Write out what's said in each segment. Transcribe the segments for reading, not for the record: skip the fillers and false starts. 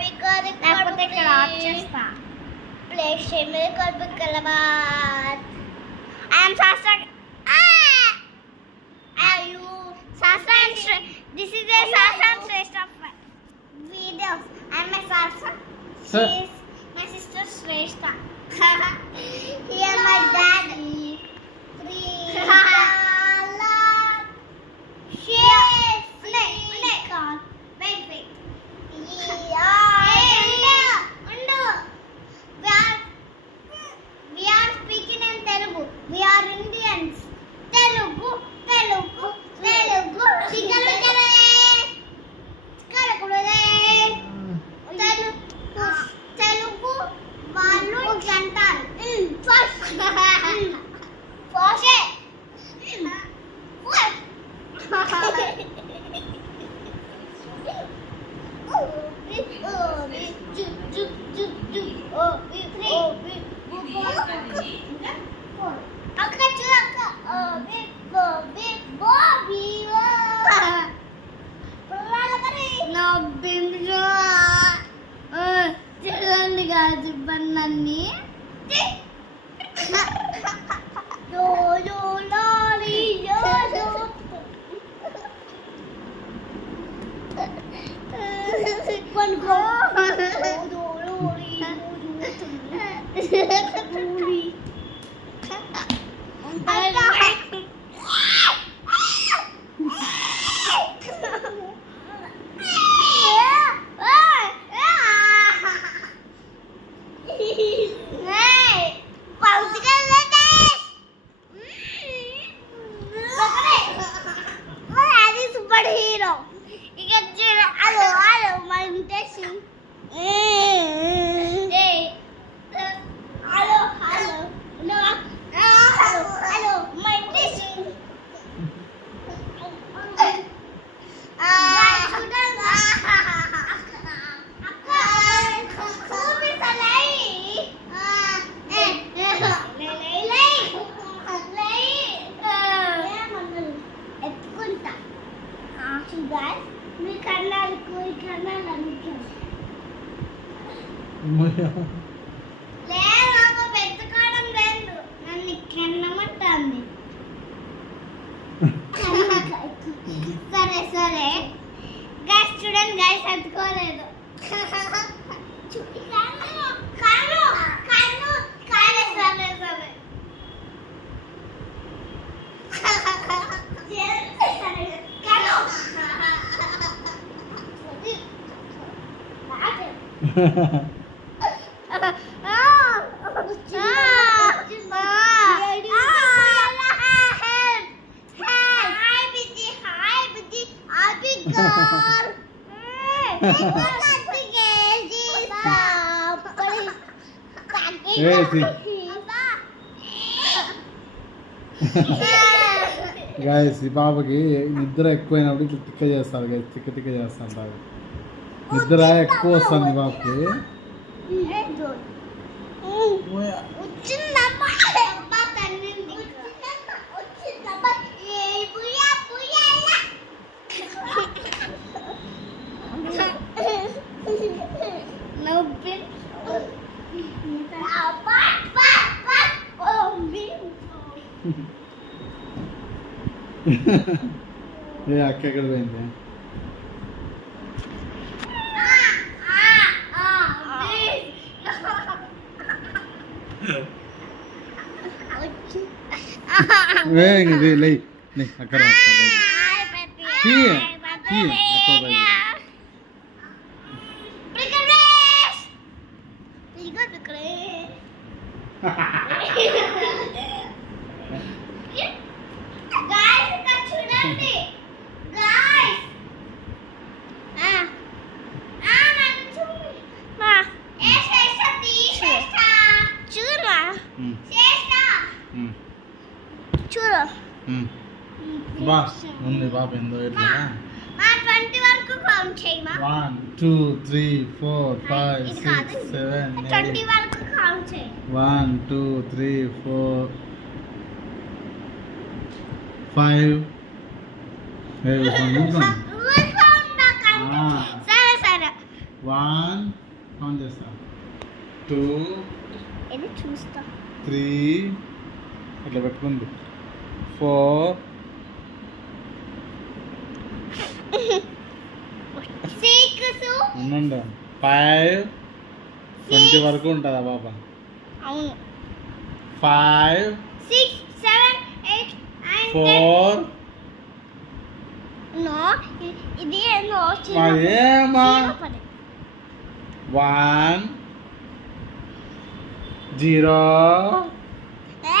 లేకపోతే ఇక్కడ ఆఫ్ చేస్తా. ప్లేస్ మీద కలబాత్. ఐఎమ్ శాస్త్ర. This is a Sasha and Shrestha videos. I'm a Sasha. She is my sister Shrestha. Here my daddy. We are speaking in Telugu. We are Indians. Telugu. Telugu వాళ్ళు అంటారు. చెప్పండి super hero. ఇక hello మా intention. మీ కన్నాలు లేదు పెట్టుకోవడం లేదు, నన్ను కన్నమంటుంది. సరే గైస్ చూడండి గైస్ ఎత్తుకోలేదు. గాయస్ ఈ పాపకి నిద్ర ఎక్కువైనప్పుడు ఇట్లా తిక్క చేస్తారు గాయస్, తిక్క చేస్తుంటారు. నిద్ర ఎక్కువ వస్తుంది పాపకి. ఏ అక్క ఎక్కడ పోయింది? లే అక్కడ ఉంది బాబు ఎందో ఇట్లా 20 వరకు కౌంట్ చేయమా. 1 2 3 4 5 6 7 20 వరకు కౌంట్ చేయి. 1 2 3 4 5 సరే 1 కౌంట్ చేస్తా 2 ఇది చూస్తా 3 ఇట్లా పెట్టుకుంది 4 6 ఉండండి 5 20 వరకు ఉంటుందా బాబా అవును 5 6 7 8 9 4 నో ఇది నో మరి ఏమా పడే 1 0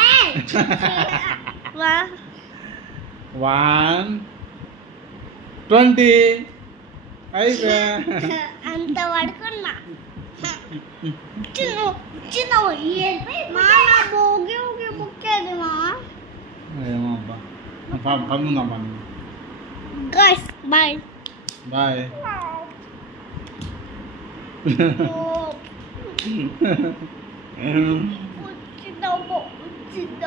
ఏయ్ 1 20 అయితే అంత పడుకున్నా చిన్న చిన్న మా భోగి ఊగి ముక్కేది మా ఏమో అబ్బా పనుందమ్మా గైస్ బాయ్ బాయ్ చిన్న చిన్న